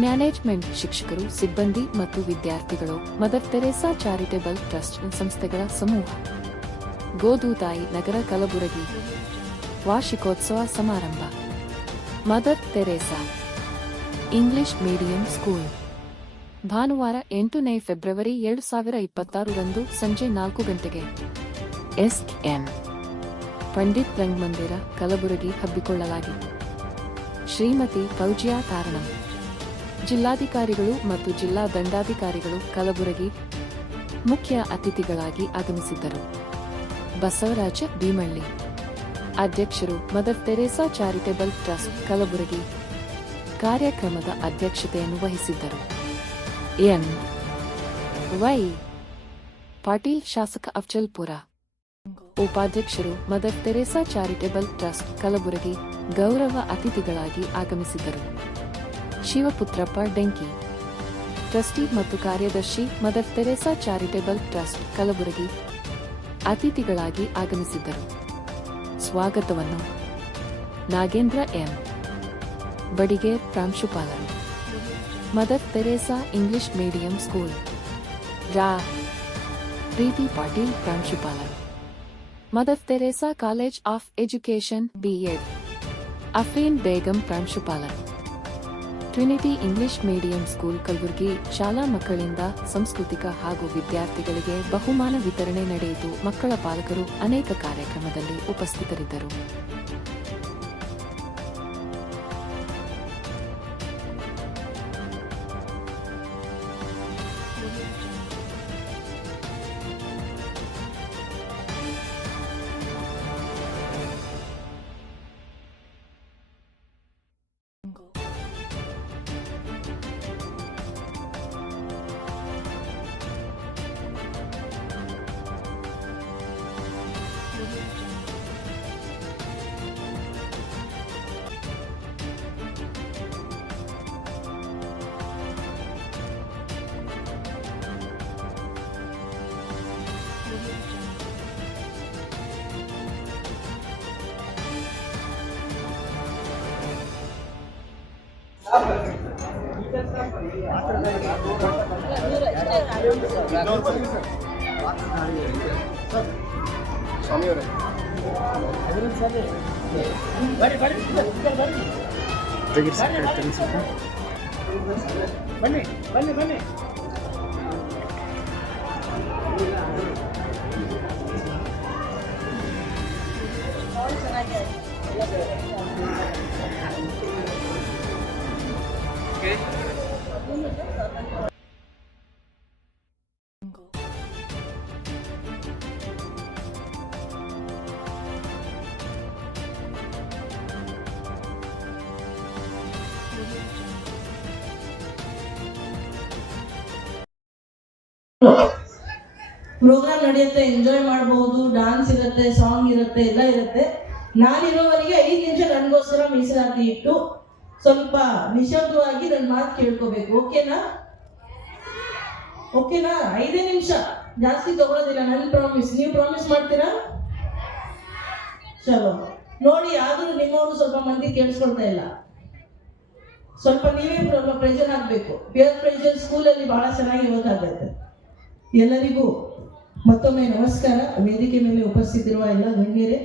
Management, ಶಿಕ್ಷಕರು, ಸಿಬ್ಬಂದಿ ಮತ್ತು ವಿದ್ಯಾರ್ಥಿಗಳು. ಮದರ್ ತೆರೇಸಾ ಚಾರಿಟೇಬಲ್ ಟ್ರಸ್ಟ್ ಸಂಸ್ಥೆಗಳ ಸಮೂಹ. ಗೋದೂತಾಯಿ ನಗರ, ಕಲಬುರಗಿ. ವಾರ್ಷಿಕೋತ್ಸವ ಸಮಾರಂಭ. Mother Teresa English medium school. ಭಾನುವಾರ 8ನೇ ಫೆಬ್ರವರಿ 2026 ಸಂಜೆ 4 ಗಂಟೆಗೆ ಎಸ್.ಎನ್. ಪಂಡಿತ್ ರಂಗಮಂದಿರ, ಕಲಬುರಗಿ ಹಮ್ಮಿಕೊಳ್ಳಲಾಗಿದೆ. ಶ್ರೀಮತಿ ಫೌಜಿಯಾ ತಾರಣಂ, ಜಿಲ್ಲಾಧಿಕಾರಿಗಳು ಮತ್ತು ಜಿಲ್ಲಾ ದಂಡಾಧಿಕಾರಿಗಳು, ಕಲಬುರಗಿ ಮುಖ್ಯ ಅತಿಥಿಗಳಾಗಿ ಆಗಮಿಸಿದ್ದರು. ಬಸವರಾಜ ಭೀಮಳ್ಳಿ, ಅಧ್ಯಕ್ಷರು, Mother Teresa Charitable Trust, Kalaburagi, ಕಾರ್ಯಕ್ರಮದ ಅಧ್ಯಕ್ಷತೆಯನ್ನು ವಹಿಸಿದ್ದರು. ಎನ್. ವೈ. ಪಾಟೀಲ್, ಶಾಸಕ ಅಫ್ಜಲ್ಪುರ, ಉಪಾಧ್ಯಕ್ಷರು, Mother Teresa Charitable Trust, Kalaburagi, ಗೌರವ ಅತಿಥಿಗಳಾಗಿ ಆಗಮಿಸಿದ್ದರು. ಶಿವಪುತ್ರಪ್ಪ ಡೆಂಕಿ, ಟ್ರಸ್ಟಿ ಮತ್ತು ಕಾರ್ಯದರ್ಶಿ, Mother Teresa Charitable Trust, Kalaburagi, ಅತಿಥಿಗಳಾಗಿ ಆಗಮಿಸಿದ್ದರು. ಸ್ವಾಗತವನ್ನು ನಾಗೇಂದ್ರ ಎಂ. ಬಡಿಗೇರ್, ಪ್ರಾಂಶುಪಾಲರು, Mother Teresa English medium School, ರಾ. ಪ್ರೀತಿ ಪಾಟೀಲ್, ಪ್ರಾಂಶುಪಾಲರು, Mother Teresa College of Education, BEd. Afreen Begum, ಪ್ರಾಂಶುಪಾಲರು, Trinity English medium School, Kalaburagi ಶಾಲಾ ಮಕ್ಕಳಿಂದ ಸಾಂಸ್ಕೃತಿಕ ಹಾಗೂ ವಿದ್ಯಾರ್ಥಿಗಳಿಗೆ ಬಹುಮಾನ ವಿತರಣೆ ನಡೆಯಿತು. ಮಕ್ಕಳ ಪಾಲಕರು ಅನೇಕ ಕಾರ್ಯಕ್ರಮದಲ್ಲಿ ಉಪಸ್ಥಿತರಿದ್ದರು. ಬನ್ನಿ ಪ್ರೋಗ್ರಾಮ್ ನಡೆಯುತ್ತೆ, ಎಂಜಾಯ್ ಮಾಡಬಹುದು, ಡಾನ್ಸ್ ಇರುತ್ತೆ, ಸಾಂಗ್ ಇರುತ್ತೆ, ಎಲ್ಲ ಇರುತ್ತೆ. ನಾನಿರೋವರೆಗೆ 5 ನಿಮಿಷ ನನಗೋಸ್ಕರ ಮೀಸಲಾತಿ ಇಟ್ಟು ಸ್ವಲ್ಪ ನಿಶಬ್ದವಾಗಿ ನನ್ನ ಮಾತು ಕೇಳ್ಕೋಬೇಕು. ಓಕೆನಾ? 5 ನಿಮಿಷ, ಜಾಸ್ತಿ ತಗೊಳ್ಳೋದಿಲ್ಲ. ನನ್ನ ಪ್ರಾಮಿಸ್. ನೀವು ಪ್ರಾಮಿಸ್ ಮಾಡ್ತೀರಾ? ಚಲೋ ನೋಡಿ. ಆದರೂ ನಿಮ್ಮವರು ಸ್ವಲ್ಪ ಮಂದಿ ಕೇಳಿಸ್ಕೊಳ್ತಾ ಇಲ್ಲ. ಸ್ವಲ್ಪ ನೀವೇ ಪ್ರೆಷರ್ ಹಾಕಬೇಕು. ಪೇರ್ ಪ್ರೆಷರ್ ಸ್ಕೂಲಲ್ಲಿ ಬಹಳ ಚೆನ್ನಾಗಿ ಓದಾಗುತ್ತೆ. ಎಲ್ಲರಿಗೂ ಮತ್ತೊಮ್ಮೆ ನಮಸ್ಕಾರ. ವೇದಿಕೆ ಮೇಲೆ ಉಪಸ್ಥಿತಿರುವ ಎಲ್ಲ ಗಣ್ಯರೇ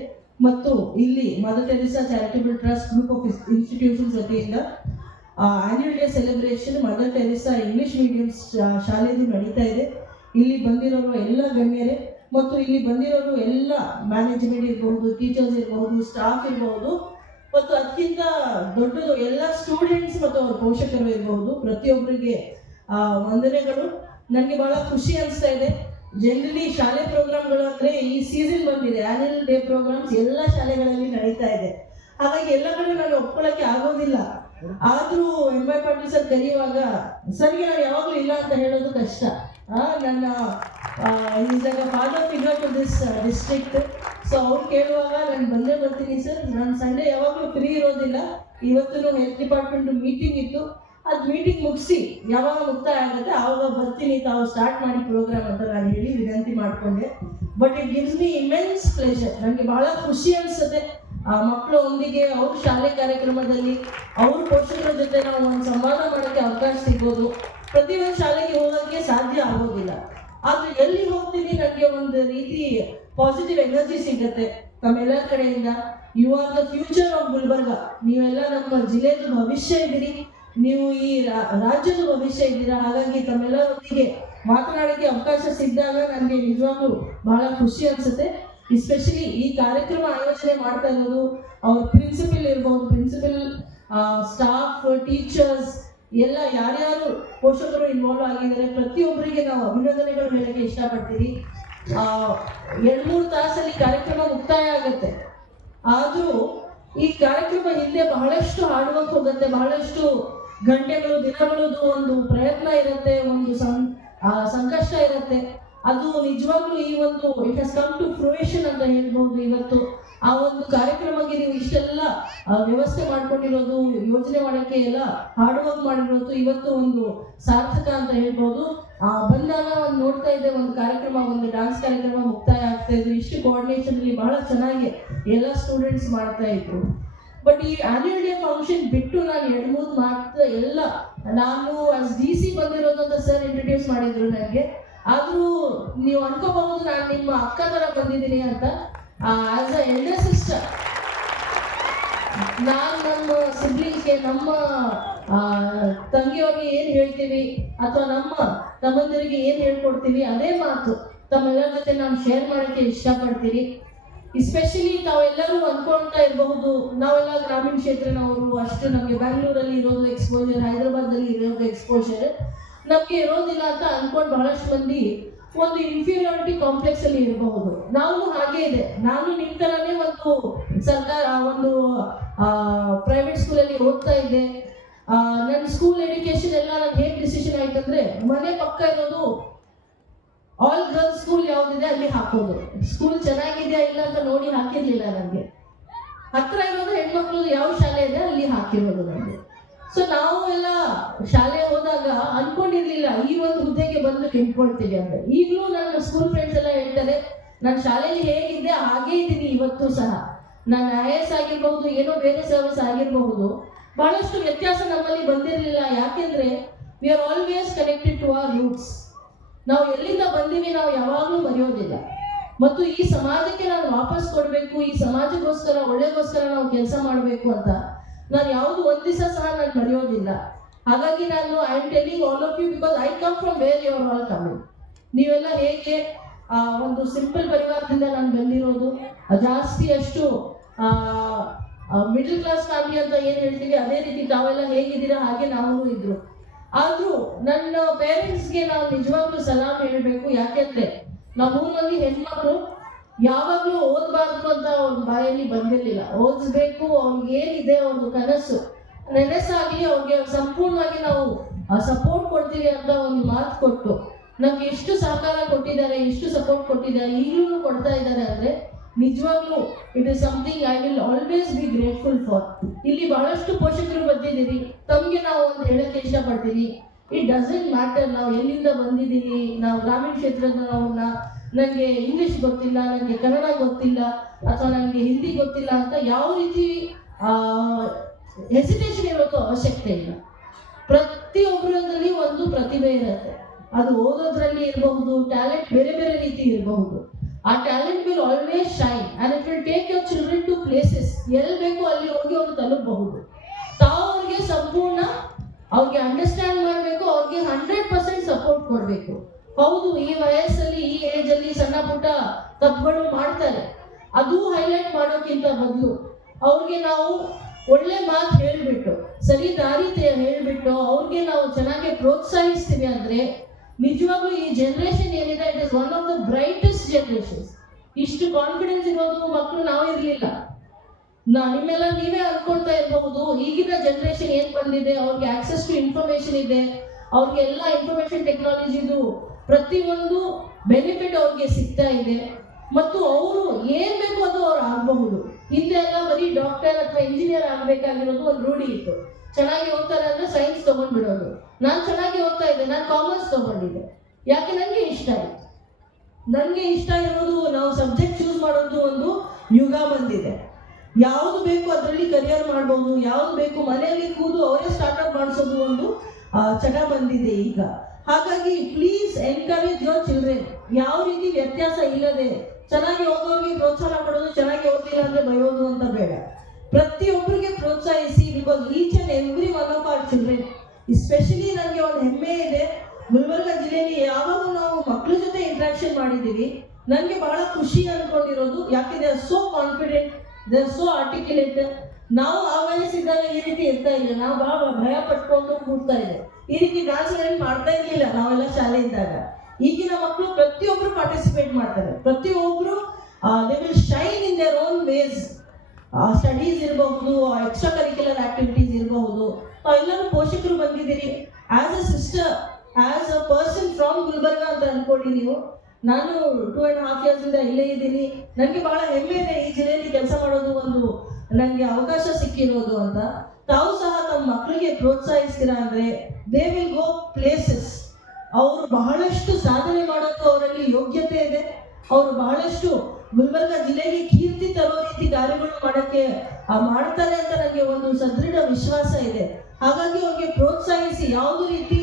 ಮತ್ತು ಇಲ್ಲಿ Mother Teresa Charitable Trust Group of Institutions ವತಿಯಿಂದ annual day celebration Mother Teresa English Medium ಶಾಲೆಯಲ್ಲಿ ನಡೀತಾ ಇದೆ. ಇಲ್ಲಿ ಬಂದಿರೋರು ಎಲ್ಲ ಗಣ್ಯರೇ ಮತ್ತು ಇಲ್ಲಿ ಬಂದಿರೋರು ಎಲ್ಲ ಮ್ಯಾನೇಜ್ಮೆಂಟ್ ಇರಬಹುದು, ಟೀಚರ್ಸ್ ಇರಬಹುದು, ಸ್ಟಾಫ್ ಇರಬಹುದು ಮತ್ತು ಅದಕ್ಕಿಂತ ದೊಡ್ಡದು ಎಲ್ಲ ಸ್ಟೂಡೆಂಟ್ಸ್ ಮತ್ತು ಅವ್ರ ಪೋಷಕರು ಇರಬಹುದು. ಪ್ರತಿಯೊಬ್ಬರಿಗೆ ವಂದನೆಗಳು. ನನಗೆ ಬಹಳ ಖುಷಿ ಅನಿಸ್ತಾ ಇದೆ. ಜನರಲಿ ಶಾಲೆ ಪ್ರೋಗ್ರಾಮ್ಗಳು ಅಂದರೆ ಈ ಸೀಸನ್ ಬಂದಿದೆ, ಆನ್ಯುವಲ್ ಡೇ ಪ್ರೋಗ್ರಾಮ್ಸ್ ಎಲ್ಲ ಶಾಲೆಗಳಲ್ಲಿ ನಡೀತಾ ಇದೆ. ಹಾಗಾಗಿ ಎಲ್ಲ ಕಡೆ ನಾನು ಒಪ್ಕೊಳ್ಳೋಕ್ಕೆ ಆಗೋದಿಲ್ಲ. ಆದರೂ ಎಂ.ವೈ. ಪಾಟೀಲ್ ಸರ್ ಕರೆಯುವಾಗ ಸರ್ಗೆ ನಾನು ಯಾವಾಗಲೂ ಇಲ್ಲ ಅಂತ ಹೇಳೋದು ಕಷ್ಟ. ನನ್ನ ಇವಾಗ father figure to this district. So ಅವ್ರು ಕೇಳುವಾಗ ನಾನು ಬಂದೇ ಬರ್ತೀನಿ ಸರ್. ನಾನು ಸಂಡೇ ಯಾವಾಗಲೂ ಫ್ರೀ ಇರೋದಿಲ್ಲ. ಇವತ್ತು ಹೆಲ್ತ್ ಡಿಪಾರ್ಟ್ಮೆಂಟ್ ಮೀಟಿಂಗ್ ಇತ್ತು. ಅದು ಮೀಟಿಂಗ್ ಮುಗಿಸಿ ಯಾವಾಗ ಮುಕ್ತಾಯ ಆಗುತ್ತೆ ಆವಾಗ ಬರ್ತೀನಿ, ತಾವು ಸ್ಟಾರ್ಟ್ ಮಾಡಿ ಪ್ರೋಗ್ರಾಮ್ ಅಂತ ನಾನು ಹೇಳಿ ವಿನಂತಿ ಮಾಡಿಕೊಂಡೆ. But it gives me immense pleasure. ನನಗೆ ಬಹಳ ಖುಷಿ ಅನಿಸುತ್ತೆ. ಮಕ್ಕಳೊಂದಿಗೆ ಅವ್ರ ಶಾಲೆ ಕಾರ್ಯಕ್ರಮದಲ್ಲಿ ಅವ್ರ ಪೋಷಕರ ಜೊತೆ ನಾವು ಒಂದು ಸಂವಾದ ಮಾಡೋಕ್ಕೆ ಅವಕಾಶ ಸಿಗ್ಬೋದು. ಪ್ರತಿಯೊಂದು ಶಾಲೆಗೆ ಹೋಗೋಕ್ಕೆ ಸಾಧ್ಯ ಆಗೋದಿಲ್ಲ, ಆದ್ರೆ ಎಲ್ಲಿ ಹೋಗ್ತೀನಿ ನನಗೆ ಒಂದು ರೀತಿ ಪಾಸಿಟಿವ್ ಎನರ್ಜಿ ಸಿಗುತ್ತೆ ತಮ್ಮೆಲ್ಲರ ಕಡೆಯಿಂದ. You are the future of Gulbarga. ನೀವೆಲ್ಲ ನಮ್ಮ ಜಿಲ್ಲೆಯ ಭವಿಷ್ಯ ಇದ್ದೀರಿ, ನೀವು ಈ ರಾಜ್ಯದ ಭವಿಷ್ಯ ಇದ್ದೀರಾ. ಹಾಗಾಗಿ ತಮ್ಮೆಲ್ಲರೊಂದಿಗೆ ಮಾತನಾಡೋಕ್ಕೆ ಅವಕಾಶ ಸಿಕ್ಕಿದಾಗ ನನಗೆ ನಿಜವಾಗ್ಲೂ ಬಹಳ ಖುಷಿ ಅನಿಸುತ್ತೆ. ಎಸ್ಪೆಷಲಿ ಈ ಕಾರ್ಯಕ್ರಮ ಆಯೋಜನೆ ಮಾಡ್ತಾ ಇರೋದು ಅವ್ರ ಪ್ರಿನ್ಸಿಪಲ್ ಇರ್ಬೋದು, ಪ್ರಿನ್ಸಿಪಲ್ ಸ್ಟಾಫ್, ಟೀಚರ್ಸ್ ಎಲ್ಲ ಯಾರ್ಯಾರು ಪೋಷಕರು ಇನ್ವಾಲ್ವ್ ಆಗಿದ್ದಾರೆ ಪ್ರತಿಯೊಬ್ಬರಿಗೆ ನಾವು ಅಭಿನಂದನೆಗಳು ಹೇಳಕ್ಕೆ ಇಷ್ಟಪಡ್ತೀವಿ. 2-3 ತಾಸಲ್ಲಿ ಕಾರ್ಯಕ್ರಮ ಮುಕ್ತಾಯ ಆಗುತ್ತೆ, ಆದರೂ ಈ ಕಾರ್ಯಕ್ರಮ ಹಿಂದೆ ಬಹಳಷ್ಟು ಹಾರ್ಡ್ ವರ್ಕ್ ಹೋಗುತ್ತೆ, ಬಹಳಷ್ಟು ಗಂಟೆಗಳು ದಿನಗಳದ್ದು ಒಂದು ಪ್ರಯತ್ನ ಇರುತ್ತೆ, ಒಂದು ಸಂಕಷ್ಟ ಇರುತ್ತೆ. ಅದು ನಿಜವಾಗ್ಲೂ ಈ ಒಂದು ಇಟ್ ಹಸ್ ಕಮ್ ಟು ಫ್ರೂಯೇಷನ್ ಅಂತ ಹೇಳ್ಬೋದು. ಇವತ್ತು ಆ ಒಂದು ಕಾರ್ಯಕ್ರಮಕ್ಕೆ ನೀವು ಇಷ್ಟೆಲ್ಲ ವ್ಯವಸ್ಥೆ ಮಾಡ್ಕೊಂಡಿರೋದು, ಯೋಜನೆ ಮಾಡೋಕ್ಕೆ ಎಲ್ಲ ಹಾರ್ಡ್ ವರ್ಕ್ ಮಾಡಿರೋದು ಇವತ್ತು ಒಂದು ಸಾರ್ಥಕ ಅಂತ ಹೇಳ್ಬೋದು. ಬಂದಾಗ ಒಂದು ನೋಡ್ತಾ ಇದ್ದೆ, ಒಂದು ಕಾರ್ಯಕ್ರಮ, ಒಂದು ಡಾನ್ಸ್ ಕಾರ್ಯಕ್ರಮ ಮುಕ್ತಾಯ ಆಗ್ತಾ ಇದ್ರು. ಇಷ್ಟು ಕೋಆರ್ಡಿನೇಷನ್ ಅಲ್ಲಿ ಬಹಳ ಚೆನ್ನಾಗಿ ಎಲ್ಲ ಸ್ಟೂಡೆಂಟ್ಸ್ ಮಾಡ್ತಾ ಇದ್ರು. ಬಟ್ ಈ ಆನ್ಯುವಲ್ ಡೇ ಫಂಕ್ಷನ್ ಬಿಟ್ಟು ನಾನು 2-3 ಮಾತು ಎಲ್ಲ ನಾನು ಆಸ್ DC ಬಂದಿರೋದು ಅಂತ ಸರ್ ಇಂಟ್ರೊಡ್ಯೂಸ್ ಮಾಡಿದ್ರು ನನಗೆ. ಆದರೂ ನೀವು ಅನ್ಕೋಬಹುದು ನಾನು ನಿಮ್ಮ ಅಕ್ಕ ಥರ ಬಂದಿದ್ದೀನಿ ಅಂತ. ಆಸ್ ಅ ಎಲ್ಡರ್ ಸಿಸ್ಟರ್ ನಾನು ನಮ್ಮ ಸಿಬ್ಲಿಂಗ್ಸ್ಗೆ, ನಮ್ಮ ತಂಗಿಯವ್ರಿಗೆ ಏನು ಹೇಳ್ತೀವಿ ಅಥವಾ ನಮ್ಮ ತಮ್ಮಂದಿರಿಗೆ ಏನು ಹೇಳ್ಕೊಡ್ತೀವಿ ಅದೇ ಮಾತು ತಮ್ಮೆಲ್ಲರ ಜೊತೆ ನಾನು ಶೇರ್ ಮಾಡೋಕ್ಕೆ ಇಷ್ಟಪಡ್ತೀನಿ. ಎಸ್ಪೆಷಲಿ ತಾವೆಲ್ಲರೂ ಅಂದ್ಕೊಳ್ತಾ ಇರಬಹುದು, ನಾವೆಲ್ಲ ಗ್ರಾಮೀಣ ಕ್ಷೇತ್ರನವರು, ಅಷ್ಟು ನಮಗೆ ಬ್ಯಾಂಗ್ಳೂರಲ್ಲಿ ಇರೋದು ಎಕ್ಸ್ಪೋಜರ್, ಹೈದರಾಬಾದಲ್ಲಿ ಇರೋದು ಎಕ್ಸ್ಪೋಜರ್ ನಮಗೆ ಇರೋದಿಲ್ಲ ಅಂತ ಅಂದ್ಕೊಂಡು ಬಹಳಷ್ಟು ಮಂದಿ ಒಂದು ಇನ್ಫೀರಿಯಾರಿಟಿ ಕಾಂಪ್ಲೆಕ್ಸ್ ಅಲ್ಲಿ ಇರಬಹುದು. ನಾವು ಹಾಗೆ ಇದೆ, ನಾನು ನಿಮ್ಮ ಥರನೇ ಒಂದು ಒಂದು ಪ್ರೈವೇಟ್ ಸ್ಕೂಲಲ್ಲಿ ಓದ್ತಾ ಇದ್ದೆ. ನನ್ನ ಸ್ಕೂಲ್ ಎಜುಕೇಶನ್ ಎಲ್ಲ ನನಗೆ ಹೇಗೆ ಡಿಸಿಷನ್ ಆಯ್ತಂದ್ರೆ, ಮನೆ ಪಕ್ಕ ಇರೋದು ಆಲ್ ಗರ್ಲ್ಸ್ ಸ್ಕೂಲ್ ಯಾವುದಿದೆ ಅಲ್ಲಿ ಹಾಕೋದು. ಸ್ಕೂಲ್ ಚೆನ್ನಾಗಿದೆಯಾ ಇಲ್ಲ ಅಂತ ನೋಡಿ ಹಾಕಿರ್ಲಿಲ್ಲ ನನಗೆ. ಹತ್ರ ಇರೋದು ಹೆಣ್ಮಕ್ಳು ಯಾವ ಶಾಲೆ ಇದೆ ಅಲ್ಲಿ ಹಾಕಿರೋದು ನನಗೆ. ಸೊ ನಾವು ಎಲ್ಲ ಶಾಲೆ ಹೋದಾಗ ಅನ್ಕೊಂಡಿರ್ಲಿಲ್ಲ ಈ ಒಂದು ಹುದ್ದೆಗೆ ಬಂದು ನಿಂತ್ಕೊಳ್ತೀವಿ ಅಂತ. ಈಗಲೂ ನನ್ನ ಸ್ಕೂಲ್ ಫ್ರೆಂಡ್ಸ್ ಎಲ್ಲ ಹೇಳ್ತಾರೆ, ನಾನು ಶಾಲೆಯಲ್ಲಿ ಹೇಗಿದ್ದೆ ಹಾಗೇ ಇದ್ದೀನಿ ಇವತ್ತು ಸಹ. ನಾನು IAS ಆಗಿರ್ಬಹುದು, ಏನೋ ಬೇರೆ ಸರ್ವಿಸ್ ಆಗಿರಬಹುದು, ಬಹಳಷ್ಟು ವ್ಯತ್ಯಾಸ ನಮ್ಮಲ್ಲಿ ಬಂದಿರಲಿಲ್ಲ. ಯಾಕೆಂದ್ರೆ we are always connected to our roots. ನಾವು ಎಲ್ಲಿಂದ ಬಂದೀವಿ ನಾವು ಯಾವಾಗಲೂ ಮರೆಯೋದಿಲ್ಲ. ಮತ್ತು ಈ ಸಮಾಜಕ್ಕೆ ನಾನು ವಾಪಸ್ ಕೊಡಬೇಕು, ಈ ಸಮಾಜಕ್ಕೋಸ್ಕರ ಒಳ್ಳೆಗೋಸ್ಕರ ನಾವು ಕೆಲಸ ಮಾಡಬೇಕು ಅಂತ ನಾನು ಯಾವುದು ಒಂದು ದಿವಸ ಸಹ ನಾನು ಮರೆಯೋದಿಲ್ಲ. ಹಾಗಾಗಿ ನಾನು I am telling all of you because I come from where you are all coming. ನೀವೆಲ್ಲ ಹೇಗೆ ಒಂದು ಸಿಂಪಲ್ ಪರಿವಾರದಿಂದ ನಾನು ಬಂದಿರೋದು, ಜಾಸ್ತಿ ಅಷ್ಟು ಮಿಡಲ್ ಕ್ಲಾಸ್ ಫ್ಯಾಮಿಲಿ ಅಂತ ಏನು ಹೇಳ್ತೀವಿ ಅದೇ ರೀತಿ ತಾವೆಲ್ಲ ಹೇಗಿದ್ದೀರಾ ಹಾಗೆ ನಾವು ಇದ್ರು. ಆದ್ರೂ ನನ್ನ ಪೇರೆಂಟ್ಸ್ಗೆ ನಾವು ನಿಜವಾಗ್ಲೂ ಸಲಾಮ್ ಹೇಳಬೇಕು. ಯಾಕೆಂದ್ರೆ ನಾವು 3 ಮಂದಿ ಹೆಣ್ಮಕ್ಳು ಯಾವಾಗಲೂ ಓದಬಾರ್ದು ಅಂತ ಅವ್ರ ಬಾಯಲ್ಲಿ ಬಂದಿರಲಿಲ್ಲ. ಓದಿಸ್ಬೇಕು, ಅವ್ರಿಗೆ ಏನಿದೆ ಒಂದು ಕನಸು ನೆನಸಾಗಿ ಅವ್ರಿಗೆ ಸಂಪೂರ್ಣವಾಗಿ ನಾವು ಸಪೋರ್ಟ್ ಕೊಡ್ತೀವಿ ಅಂತ ಒಂದು ಮಾತು ಕೊಟ್ಟು ನಮ್ಗೆ ಎಷ್ಟು ಸಹಕಾರ ಕೊಟ್ಟಿದ್ದಾರೆ, ಎಷ್ಟು ಸಪೋರ್ಟ್ ಕೊಟ್ಟಿದ್ದಾರೆ, ಈಗಲೂ ಕೊಡ್ತಾ ಇದ್ದಾರೆ ಅಂದ್ರೆ ನಿಜವಾಗ್ಲೂ it is something I will always be grateful for. ಇಲ್ಲಿ ಬಹಳಷ್ಟು ಪೋಷಕರು ಬಂದಿದ್ದೀರಿ, ತಮಗೆ ನಾವು ಒಂದು ಹೇಳಕ್ಕೆ ಇಷ್ಟಪಡ್ತೀನಿ, ಇಟ್ ಡಸಂಟ್ ಮ್ಯಾಟರ್ ನಾವು ಎಲ್ಲಿಂದ ಬಂದಿದ್ದೀವಿ, ನಾವು ಗ್ರಾಮೀಣ ಕ್ಷೇತ್ರದವ್ರನ್ನ, ನನಗೆ ಇಂಗ್ಲಿಷ್ ಗೊತ್ತಿಲ್ಲ, ನನಗೆ ಕನ್ನಡ ಗೊತ್ತಿಲ್ಲ ಅಥವಾ ನನಗೆ ಹಿಂದಿ ಗೊತ್ತಿಲ್ಲ ಅಂತ ಯಾವ ರೀತಿ ಹೆಸಿಟೇಷನ್ ಇರೋದು ಅವಶ್ಯಕತೆ ಇಲ್ಲ. ಪ್ರತಿಯೊಬ್ಬರಲ್ಲಿ ಒಂದು ಪ್ರತಿಭೆ ಇರುತ್ತೆ, ಅದು ಓದೋದ್ರಲ್ಲಿ ಇರಬಹುದು, ಟ್ಯಾಲೆಂಟ್ ಬೇರೆ ಬೇರೆ ರೀತಿ ಇರಬಹುದು. ಆ talent will always shine and it will take your children to places. ಎಲ್ಲಿ ಬೇಕು ಅಲ್ಲಿ ಹೋಗಿ ಅವರು ತಲುಪಬಹುದು. ತಾವು ಅವ್ರಿಗೆ ಸಂಪೂರ್ಣ ಅವ್ರಿಗೆ ಅಂಡರ್ಸ್ಟ್ಯಾಂಡ್ ಮಾಡಬೇಕು, ಅವ್ರಿಗೆ 100% ಸಪೋರ್ಟ್ ಕೊಡಬೇಕು. ಹೌದು, ಈ ವಯಸ್ಸಲ್ಲಿ ಈ ಏಜ್ ಅಲ್ಲಿ ಸಣ್ಣ ಪುಟ್ಟ ತಪ್ಪುಗಳು ಮಾಡ್ತಾರೆ, ಅದು ಹೈಲೈಟ್ ಮಾಡೋಕ್ಕಿಂತ ಬದಲು ಅವ್ರಿಗೆ ನಾವು ಒಳ್ಳೆ ಮಾತು ಹೇಳ್ಬಿಟ್ಟು, ಸರಿ ದಾರಿ ಹೇಳ್ಬಿಟ್ಟು ಅವ್ರಿಗೆ ನಾವು ಚೆನ್ನಾಗಿ ಪ್ರೋತ್ಸಾಹಿಸ್ತೀವಿ ಅಂದ್ರೆ ನಿಜವಾಗ್ಲೂ ಈ ಜನರೇಷನ್ ಏನಿದೆ it is one of the brightest generations. ಇಷ್ಟು ಕಾನ್ಫಿಡೆನ್ಸ್ ಇರೋದು ಮಕ್ಕಳು ನಾವು ಇರಲಿಲ್ಲ. ನಿಮ್ಮೆಲ್ಲ ನೀವೇ ಅನ್ಕೊಳ್ತಾ ಇರಬಹುದು, ಈಗಿನ ಜನರೇಷನ್ ಏನ್ ಬಂದಿದೆ, ಅವ್ರಿಗೆ ಆಕ್ಸೆಸ್ ಟು ಇನ್ಫಾರ್ಮೇಶನ್ ಇದೆ, ಅವ್ರಿಗೆಲ್ಲ ಇನ್ಫಾರ್ಮೇಶನ್ ಟೆಕ್ನಾಲಜಿದು ಪ್ರತಿಯೊಂದು ಬೆನಿಫಿಟ್ ಅವ್ರಿಗೆ ಸಿಗ್ತಾ ಇದೆ. ಮತ್ತು ಅವರು ಏನ್ ಬೇಕು ಅದು ಅವ್ರು ಆಗಬಹುದು. ಹಿಂದೆ ಎಲ್ಲ ಬರೀ ಡಾಕ್ಟರ್ ಅಥವಾ ಇಂಜಿನಿಯರ್ ಆಗಬೇಕಾಗಿರೋದು ಒಂದು ರೂಢಿ ಇತ್ತು. ಚೆನ್ನಾಗಿ ಓದ್ತಾರೆ ಅಂದ್ರೆ ಸೈನ್ಸ್ ತಗೊಂಡ್ಬಿಡೋದು. ನಾನು ಚೆನ್ನಾಗಿ ಓದ್ತಾ ಇದ್ದೆ, ನಾನು ಕಾಮರ್ಸ್ ತಗೊಂಡಿದ್ದೆ. ಯಾಕೆ ನನಗೆ ಇಷ್ಟ ಆಯ್ತು. ನನಗೆ ಇಷ್ಟ ಇರೋದು ನಾವು ಸಬ್ಜೆಕ್ಟ್ ಚೂಸ್ ಮಾಡೋದು ಒಂದು ಯುಗ ಬಂದಿದೆ. ಯಾವುದು ಬೇಕು ಅದರಲ್ಲಿ ಕರಿಯರ್ ಮಾಡ್ಬೋದು, ಯಾವುದು ಬೇಕು ಮನೆಯಲ್ಲಿ ಕೂದು ಅವರೇ ಸ್ಟಾರ್ಟ್ಅಪ್ ಮಾಡಿಸೋದು ಒಂದು ಚಟ ಬಂದಿದೆ ಈಗ. ಹಾಗಾಗಿ ಪ್ಲೀಸ್ ಎನ್ಕರೇಜ್ ಯುವರ್ ಚಿಲ್ಡ್ರನ್. ಯಾವ ರೀತಿ ವ್ಯತ್ಯಾಸ ಇಲ್ಲದೆ ಚೆನ್ನಾಗಿ ಓದೋರಿಗೆ ಪ್ರೋತ್ಸಾಹ ಕೊಡೋದು, ಚೆನ್ನಾಗಿ ಓದಿಲ್ಲ ಅಂದ್ರೆ ಬಯೋದು ಅಂತ ಬೇಡ. ಪ್ರತಿಯೊಬ್ಬರಿಗೆ ಪ್ರೋತ್ಸಾಹಿಸಿ. Because each and every one of our children, especially ನನಗೆ ಒಂದು ಹೆಮ್ಮೆ ಇದೆ, ಗುಲ್ಬರ್ಗ ಜಿಲ್ಲೆಯಲ್ಲಿ ಯಾವಾಗ ನಾವು ಮಕ್ಕಳ ಜೊತೆ ಇಂಟ್ರಾಕ್ಷನ್ ಮಾಡಿದ್ದೀವಿ ನನಗೆ ಬಹಳ ಖುಷಿ ಅನ್ಕೊಂಡಿರೋದು. ಯಾಕೆ they are so confident, they are so articulate. ನಾವು ಆ ವಯಸ್ಸಿದ್ದಾಗ ಈ ರೀತಿ ಇರ್ತಾ ಇಲ್ಲ, ನಾವು ಬಹಳ ಭಯ ಪಟ್ಕೊಂಡು ಕೂಡ್ತಾ ಇದೆ. ಈ ರೀತಿ ಡಾನ್ಸ್ಗಳನ್ನು ಮಾಡ್ತಾ ಇರಲಿಲ್ಲ ನಾವೆಲ್ಲ ಶಾಲೆ ಇದ್ದಾಗ. ಈಗಿನ ಮಕ್ಕಳು ಪ್ರತಿಯೊಬ್ಬರು ಪಾರ್ಟಿಸಿಪೇಟ್ ಮಾಡ್ತಾರೆ, ಪ್ರತಿಯೊಬ್ಬರು they will shine in their own ways. Studies ಇರಬಹುದು, ಎಕ್ಸ್ಟ್ರಾ ಕರಿಕ್ಯುಲರ್ ಆಕ್ಟಿವಿಟೀಸ್ ಇರಬಹುದು. ಎಲ್ಲರೂ ಪೋಷಕರು ಬಂದಿದ್ದೀರಿ. As a sister, as a person from Gulbarga ಅಂತ ಅನ್ಕೊಳ್ಳಿ ನೀವು. ನಾನು 2.5 years ಇಂದ ಇಲ್ಲೇ ಇದ್ದೀನಿ. ನನಗೆ ಬಹಳ ಹೆಮ್ಮೆ ಇದೆ ಈ ಜಿಲ್ಲೆಯಲ್ಲಿ ಕೆಲಸ ಮಾಡೋದು, ಒಂದು ನನಗೆ ಅವಕಾಶ ಸಿಕ್ಕಿರೋದು ಅಂತ. ತಾವು ಸಹ ತಮ್ಮ ಮಕ್ಕಳಿಗೆ ಪ್ರೋತ್ಸಾಹಿಸ್ತೀರಾ ಅಂದರೆ ದೇ ವಿಲ್ ಗೋ ಪ್ಲೇಸಸ್. ಅವರು ಬಹಳಷ್ಟು ಸಾಧನೆ ಮಾಡೋದು ಅವರಲ್ಲಿ ಯೋಗ್ಯತೆ ಇದೆ. ಅವರು ಬಹಳಷ್ಟು ಗುಲ್ಬರ್ಗ ಜಿಲ್ಲೆಗೆ ಕೀರ್ತಿ ತರೋ ರೀತಿ ಕಾರ್ಯಗಳು ಮಾಡೋಕ್ಕೆ ಮಾಡ್ತಾರೆ ಅಂತ ನನಗೆ ಒಂದು ಸದೃಢ ವಿಶ್ವಾಸ ಇದೆ. ಹಾಗಾಗಿ ಅವ್ರಿಗೆ ಪ್ರೋತ್ಸಾಹಿಸಿ. ಯಾವುದೇ ರೀತಿ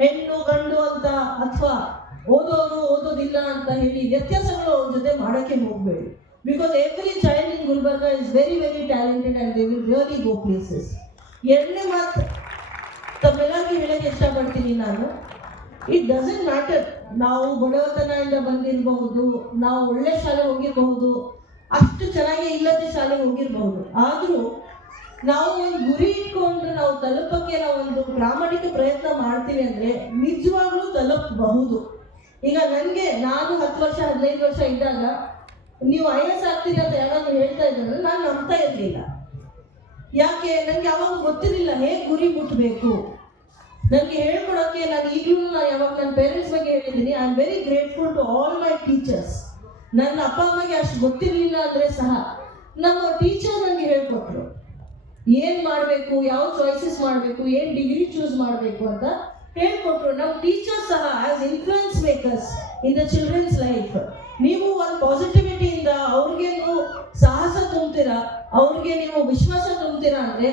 ಹೆಣ್ಣು ಗಂಡು ಅಂತ ಅಥವಾ ಓದೋರು ಓದೋದಿಲ್ಲ ಅಂತ ಹೇಳಿ ವ್ಯತ್ಯಾಸಗಳು ಅವ್ರ ಜೊತೆ ಮಾಡೋಕ್ಕೆ ಹೋಗಬೇಡಿ. Because every child in Gulbarga is very very talented and they will really go places. ಎರಡನೇ ಮಾತು ತಮ್ಮೆಲ್ಲರಿಗೂ ಹೇಳಕ್ಕೆ ಇಷ್ಟಪಡ್ತೀನಿ ನಾನು, ಇಟ್ ಡಸಂಟ್ ಮ್ಯಾಟರ್ ನಾವು ಬಡವತನದಿಂದ ಬಂದಿರಬಹುದು, ನಾವು ಒಳ್ಳೆ ಶಾಲೆ ಹೋಗಿರಬಹುದು, ಅಷ್ಟು ಚೆನ್ನಾಗಿ ಇಲ್ಲದೆ ಶಾಲೆಗೆ ಹೋಗಿರಬಹುದು. ಆದರೂ ನಾವು ಒಂದು ಗುರಿ ಇಟ್ಕೊಂಡು ನಾವು ತಲುಪಕ್ಕೆ ನಾವು ಒಂದು ಪ್ರಾಮಾಣಿಕ ಪ್ರಯತ್ನ ಮಾಡ್ತೀವಿ ಅಂದರೆ ನಿಜವಾಗ್ಲೂ ತಲುಪಬಹುದು. ಈಗ ನಾನು 10 ವರ್ಷ 15 ವರ್ಷ ಇದ್ದಾಗ ನೀವು IAS ಆಗ್ತೀರಿ ಅಂತ ಯಾರಾದ್ರೂ ಹೇಳ್ತಾ ಇದ್ದಾರೆ, ನಾನು ನಂಬ್ತಾ ಇರಲಿಲ್ಲ. ಯಾಕೆ? ನನಗೆ ಯಾವಾಗ ಗೊತ್ತಿರಲಿಲ್ಲ ಹೇಗೆ ಗುರಿ ಮುಟ್ಟಬೇಕು. ನನಗೆ ಹೇಳ್ಕೊಡೋಕ್ಕೆ ನಾನು ಈಗಲೂ ಯಾವಾಗ ನನ್ನ ಪೇರೆಂಟ್ಸ್ ಬಗ್ಗೆ ಹೇಳಿದ್ದೀನಿ, I am very grateful to all my teachers. ನನ್ನ ಅಪ್ಪ ಅಮ್ಮಗೆ ಅಷ್ಟು ಗೊತ್ತಿರಲಿಲ್ಲ ಅಂದರೆ ಸಹ ನಮ್ಮ ಟೀಚರ್ ನನಗೆ ಹೇಳ್ಕೊಟ್ರು ಏನು ಮಾಡಬೇಕು, ಯಾವ ಚಾಯ್ಸಸ್ ಮಾಡಬೇಕು, ಏನು ಡಿಗ್ರಿ ಚೂಸ್ ಮಾಡಬೇಕು ಅಂತ ಹೇಳ್ಕೊಟ್ರು. ನಮ್ಮ ಟೀಚರ್ಸ್ ಸಹ as influence makers in the children's life. ನೀವು ಒಂದು ಪಾಸಿಟಿವಿಟಿಯಿಂದ ಅವ್ರಿಗೆ ನೀವು ಸಾಹಸ ತುಂಬ್ತೀರಾ, ಅವ್ರಿಗೆ ನೀವು ವಿಶ್ವಾಸ ತುಂಬ್ತೀರಾ ಅಂದರೆ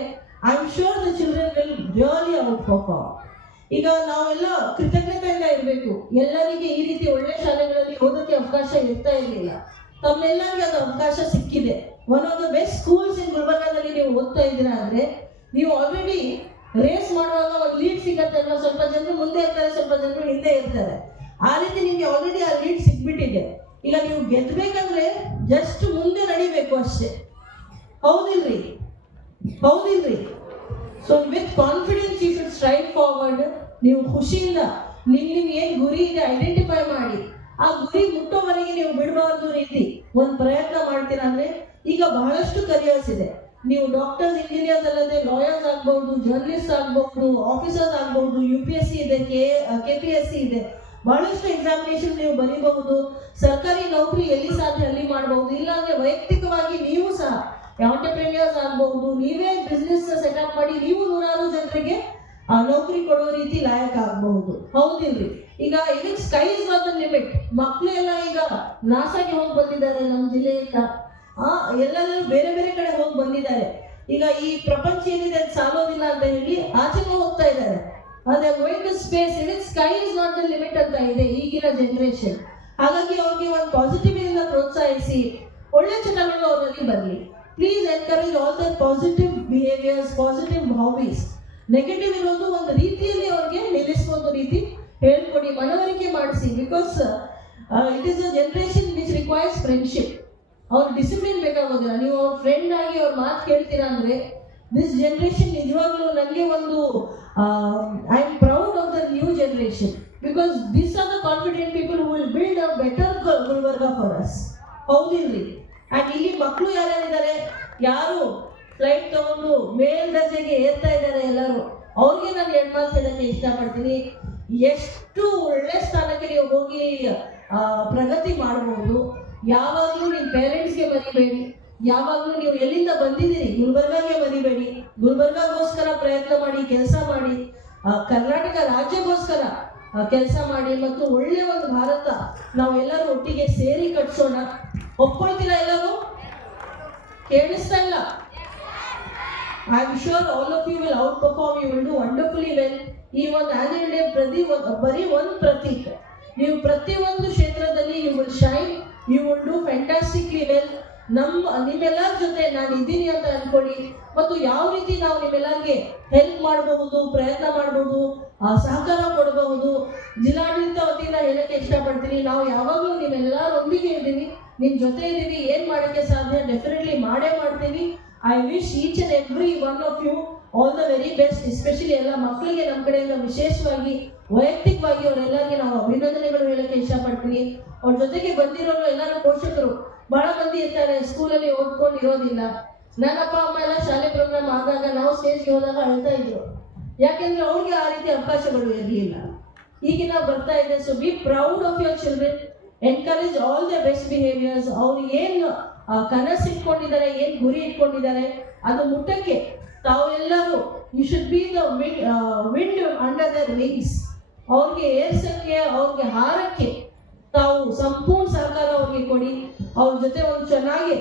I am sure the children will really out perform. ಈಗ ನಾವೆಲ್ಲ ಕೃತಜ್ಞತೆಯಿಂದ ಇರಬೇಕು. ಎಲ್ಲರಿಗೆ ಈ ರೀತಿ ಒಳ್ಳೆ ಶಾಲೆಗಳಲ್ಲಿ ಓದೋಕ್ಕೆ ಅವಕಾಶ ಇರ್ತಾ ಇರಲಿಲ್ಲ. ತಮ್ಮೆಲ್ಲರಿಗೆ ಅದು ಅವಕಾಶ ಸಿಕ್ಕಿದೆ. One of the best schools in ಗುಲ್ಬರ್ಗಾದಲ್ಲಿ ನೀವು ಓದ್ತಾ ಇದ್ದೀರಾ ಅಂದರೆ ನೀವು ಆಲ್ರೆಡಿ ರೇಸ್ ಮಾಡುವಾಗ ಒಂದು ಲೀಡ್ ಸಿಗತ್ತೆ ಅಲ್ವಾ. ಸ್ವಲ್ಪ ಜನರು ಮುಂದೆ ಇರ್ತಾರೆ, ಸ್ವಲ್ಪ ಜನರು ಹಿಂದೆ ಇರ್ತಾರೆ. ಆ ರೀತಿ ನಿಮಗೆ ಆಲ್ರೆಡಿ ಆ ಲೀಡ್ ಸಿಕ್ಬಿಟ್ಟಿದೆ. ಈಗ ನೀವು ಗೆದ್ದಬೇಕಂದ್ರೆ ಜಸ್ಟ್ ಮುಂದೆ ನಡಿಬೇಕು ಅಷ್ಟೇ. ಹೌದಿಲ್ರಿ? So with confidence you should strive forward. ನೀವು ಖುಷಿಯಿಂದ ನಿಮ್ಗೆ ಏನು ಗುರಿ ಇದೆ ಐಡೆಂಟಿಫೈ ಮಾಡಿ ಆ ಗುರಿ ಮುಟ್ಟೋವರೆಗೆ ನೀವು ಬಿಡಬಾರ್ದು ರೀತಿ ಒಂದು ಪ್ರಯತ್ನ ಮಾಡ್ತೀರಾ ಅಂದರೆ ಈಗ ಬಹಳಷ್ಟು ಕರಿಯರ್ಸ್ ಇದೆ. ನೀವು ಡಾಕ್ಟರ್ಸ್, ಇಂಜಿನಿಯರ್ಸ್ ಅಲ್ಲದೆ ಲಾಯರ್ಸ್ ಆಗ್ಬಹುದು, ಜರ್ನಲಿಸ್ಟ್ ಆಗ್ಬಹುದು, ಆಫೀಸರ್ಸ್ ಆಗ್ಬಹುದು, UPSC ಇದೆ, KPSC ಇದೆ. ಬಹಳಷ್ಟು ಎಕ್ಸಾಮಿನೇಷನ್ ನೀವು ಬರೀಬಹುದು. ಸರ್ಕಾರಿ ನೌಕರಿ ಎಲ್ಲಿ ಸಾಧ್ಯ ಅಲ್ಲಿ ಮಾಡಬಹುದು. ಇಲ್ಲಾಂದ್ರೆ ವೈಯಕ್ತಿಕವಾಗಿ ನೀವು ಸಹ ಆಂಟರ್ಪ್ರೆನ್ಯೂರ್ಸ್ ಆಗಬಹುದು. ನೀವೇ ಬಿಸ್ನೆಸ್ ಸೆಟಪ್ ಮಾಡಿ ನೀವು ನೂರಾರು ಜನರಿಗೆ ನೌಕರಿ ಕೊಡೋ ರೀತಿ ಲಾಯಕ್ ಆಗಬಹುದು. ಹೌದಿಲ್ರಿ? ಈಗ ಇದಕ್ಕೆ sky is not the limit. ಮಕ್ಕಳೆಲ್ಲ ಈಗ ನಾಸಾಗೆ ಹೋಗಿ ಬಂದಿದ್ದಾರೆ ನಮ್ಮ ಜಿಲ್ಲೆಯಿಂದ. ಎಲ್ಲರೂ ಬೇರೆ ಬೇರೆ ಕಡೆ ಹೋಗಿ ಬಂದಿದ್ದಾರೆ. ಈಗ ಈ ಪ್ರಪಂಚ ಏನಿದೆ ಅದು ಸಾಲೋದಿಲ್ಲ ಅಂತ ಹೇಳಿ ಆಚೆಗೆ ಹೋಗ್ತಾ ಇದ್ದಾರೆ. ಅದೇ ಗೋಯಿಂಗ್ ಟು ಸ್ಪೇಸ್. ಇದಕ್ಕೆ sky is not the limit ಅಂತ ಇದೆ ಈಗಿನ ಜನರೇಷನ್. ಹಾಗಾಗಿ ಅವ್ರಿಗೆ ಒಂದು ಪಾಸಿಟಿವ್ ಇಂದ ಪ್ರೋತ್ಸಾಹಿಸಿ, ಒಳ್ಳೆ ಚಟಗಳು ಅವರಲ್ಲಿ ಬರಲಿ. Please encourage all the positive behaviours, positive hobbies. Negative ಇರೋದು ಒಂದು ರೀತಿಯಲ್ಲಿ ಅವ್ರಿಗೆ ನಿಲ್ಲಿಸುವಂಥ ರೀತಿ ಹೇಳ್ಕೊಡಿ, ಮನವರಿಕೆ ಮಾಡಿಸಿ. Because it is a generation which requires friendship. ಅವ್ರ ಡಿಸಿಪ್ಲಿನ್ ಬೇಕಾಗೋದಿಲ್ಲ. ನೀವು ಅವ್ರ ಫ್ರೆಂಡ್ ಆಗಿ ಅವ್ರ ಮಾತು ಕೇಳ್ತೀರಾ ಅಂದರೆ ದಿಸ್ ಜನರೇಷನ್ ನಿಜವಾಗ್ಲೂ ನನಗೆ ಒಂದು I am proud of the new generation. Because this are the confident people who will build a better Gulbarga for us. ಹೌದಿಲ್ರಿ? ಆ್ಯಂಡ್ ಇಲ್ಲಿ ಮಕ್ಕಳು ಯಾರ್ಯಾರಿದ್ದಾರೆ, ಯಾರು ಫ್ಲೈಟ್ ತಗೊಂಡು ಮೇಲ್ದರ್ಜೆಗೆ ಏರ್ತಾ ಇದ್ದಾರೆ ಎಲ್ಲರೂ, ಅವ್ರಿಗೆ ನಾನು ಎರಡು ಮಾತು ಹೇಳೋಕ್ಕೆ ಇಷ್ಟಪಡ್ತೀನಿ. ಎಷ್ಟು ಒಳ್ಳೆ ಸ್ಥಾನಕ್ಕೆ ನೀವು ಹೋಗಿ ಪ್ರಗತಿ ಮಾಡಬಹುದು. ಯಾವಾಗಲೂ ನಿಮ್ಮ ಪೇರೆಂಟ್ಸ್ಗೆ ಮರಿಬೇಡಿ. ಯಾವಾಗಲೂ ನೀವು ಎಲ್ಲಿಂದ ಬಂದಿದ್ದೀರಿ ಗುಲ್ಬರ್ಗಾಗೆ ಮರಿಬೇಡಿ. ಗುಲ್ಬರ್ಗಾಗೋಸ್ಕರ ಪ್ರಯತ್ನ ಮಾಡಿ, ಕೆಲಸ ಮಾಡಿ, ಕರ್ನಾಟಕ ರಾಜ್ಯಕ್ಕೋಸ್ಕರ ಕೆಲಸ ಮಾಡಿ, ಮತ್ತು ಒಳ್ಳೆಯ ಒಂದು ಭಾರತ ನಾವೆಲ್ಲರೂ ಒಟ್ಟಿಗೆ ಸೇರಿ ಕಟ್ಸೋಣ. ಒಪ್ಕೊಳ್ತೀರಾ ಎಲ್ಲರೂ? ಕೇಳಿಸ್ತಾ ಇಲ್ಲ. I am sure all of you will outperform, you will do wonderfully well. ಈ ಒಂದು ಆನ್ಯುವಲ್ ಡೇ ಬರೀ ಒಂದು ಪ್ರತೀಕ. ನೀವು ಪ್ರತಿಯೊಂದು ಕ್ಷೇತ್ರದಲ್ಲಿ you will shine, you will do fantastically well. ನಿಮ್ಮೆಲ್ಲರ ಜೊತೆ ನಾನು ಇದ್ದೀನಿ ಅಂತ ಅನ್ಕೊಳ್ಳಿ. ಮತ್ತು ಯಾವ ರೀತಿ ನಾವು ನಿಮ್ಮೆಲ್ಲರಿಗೆ ಹೆಲ್ಪ್ ಮಾಡಬಹುದು, ಪ್ರಯತ್ನ ಮಾಡಬಹುದು, ಸಹಕಾರ ಕೊಡಬಹುದು, ಜಿಲ್ಲಾಡಳಿತ ವತಿಯಿಂದ ಹೇಳಕ್ಕೆ ಇಷ್ಟಪಡ್ತೀನಿ. ನಾವು ಯಾವಾಗಲೂ ನಿಮ್ಮೆಲ್ಲರೊಂದಿಗೆ ಇದ್ದೀವಿ, ನಿಮ್ಮ ಜೊತೆ ಇದ್ದೀವಿ. ಏನು ಮಾಡೋಕ್ಕೆ ಸಾಧ್ಯ ಡೆಫಿನೆಟ್ಲಿ ಮಾಡೇ ಮಾಡ್ತೀವಿ. I wish each and every one of you all the very best. Especially ಎಲ್ಲ ಮಕ್ಕಳಿಗೆ ನಮ್ಮ ಕಡೆಯಿಂದ ವಿಶೇಷವಾಗಿ ವೈಯಕ್ತಿಕವಾಗಿ ಅವರೆಲ್ಲರಿಗೆ ನಾವು ಅಭಿನಂದನೆಗಳು ಹೇಳಕ್ಕೆ ಇಷ್ಟಪಡ್ತೀನಿ. ಅವ್ರ ಜೊತೆಗೆ ಬಂದಿರೋರು ಎಲ್ಲರೂ ಪೋಷಕರು ಬಹಳ ಮಂದಿ ಇರ್ತಾರೆ, ಸ್ಕೂಲಲ್ಲಿ ಓದ್ಕೊಂಡಿರೋದಿಲ್ಲ. ನನ್ನ ಅಪ್ಪ ಅಮ್ಮ ಎಲ್ಲ ಶಾಲೆ ಪ್ರೋಗ್ರಾಮ್ ಆದಾಗ ನಾವು ಸ್ಟೇಜ್ಗೆ ಹೋದಾಗ ಅಳ್ತಾ ಇದ್ರು, ಯಾಕೆಂದ್ರೆ ಅವ್ರಿಗೆ ಆ ರೀತಿ ಅವಕಾಶಗಳು ಇರಲಿಲ್ಲ. ಈಗಿನ ಬರ್ತಾ ಇದೆ. So be proud of your children, encourage all the best behaviours. ಅವ್ರು ಏನು ಕನಸು ಇಟ್ಕೊಂಡಿದ್ದಾರೆ, ಏನು ಗುರಿ ಇಟ್ಕೊಂಡಿದ್ದಾರೆ, ಅದು ಮುಟ್ಟಕ್ಕೆ ತಾವೆಲ್ಲರೂ you should be the wind under their wings. ಅವ್ರಿಗೆ ಏರ್ಸಕ್ಕೆ, ಅವ್ರಿಗೆ ಹಾರಕ್ಕೆ ತಾವು ಸಂಪೂರ್ಣ ಸಹಕಾರ ಅವ್ರಿಗೆ ಕೊಡಿ. ಅವ್ರ ಜೊತೆ ಒಂದು ಚೆನ್ನಾಗಿ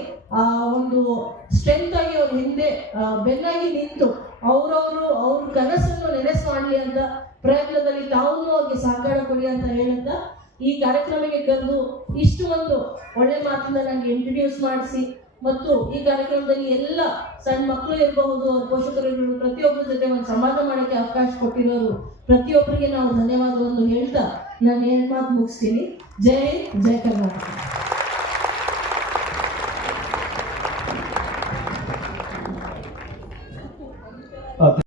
ಒಂದು ಸ್ಟ್ರೆಂತ್ ಆಗಿ ಅವ್ರ ಹಿಂದೆ ಬೆನ್ನಾಗಿ ನಿಂತು ಅವ್ರ ಕನಸನ್ನು ನೆನೆಸು ಮಾಡಲಿ ಅಂತ ಪ್ರಯತ್ನದಲ್ಲಿ ತಾವು ಅವ್ರಿಗೆ ಸಹಕಾರ ಕೊಡಿ ಅಂತ ಹೇಳುತ್ತಾ ಈ ಕಾರ್ಯಕ್ರಮಕ್ಕೆ ಕರೆದು ಇಷ್ಟು ಒಂದು ಒಳ್ಳೆ ಮಾತನ್ನ ನನಗೆ ಇಂಟ್ರಡ್ಯೂಸ್ ಮಾಡಿಸಿ ಮತ್ತು ಈ ಕಾರ್ಯಕ್ರಮದಲ್ಲಿ ಎಲ್ಲ ಸಣ್ಣ ಮಕ್ಕಳು ಇರಬಹುದು, ಅವ್ರ ಪೋಷಕರು ಇರಬಹುದು, ಪ್ರತಿಯೊಬ್ಬರ ಜೊತೆ ಒಂದು ಸಂವಾದ ಮಾಡೋಕ್ಕೆ ಅವಕಾಶ ಕೊಟ್ಟಿರೋರು ಪ್ರತಿಯೊಬ್ಬರಿಗೆ ನಾವು ಧನ್ಯವಾದವನ್ನು ಹೇಳ್ತಾ ನಾನು ಏನು ಮಾತು ಮುಗಿಸ್ತೀನಿ. ಜೈ ಹಿಂದ್, ಜೈ ಕರ್ನಾಟಕ.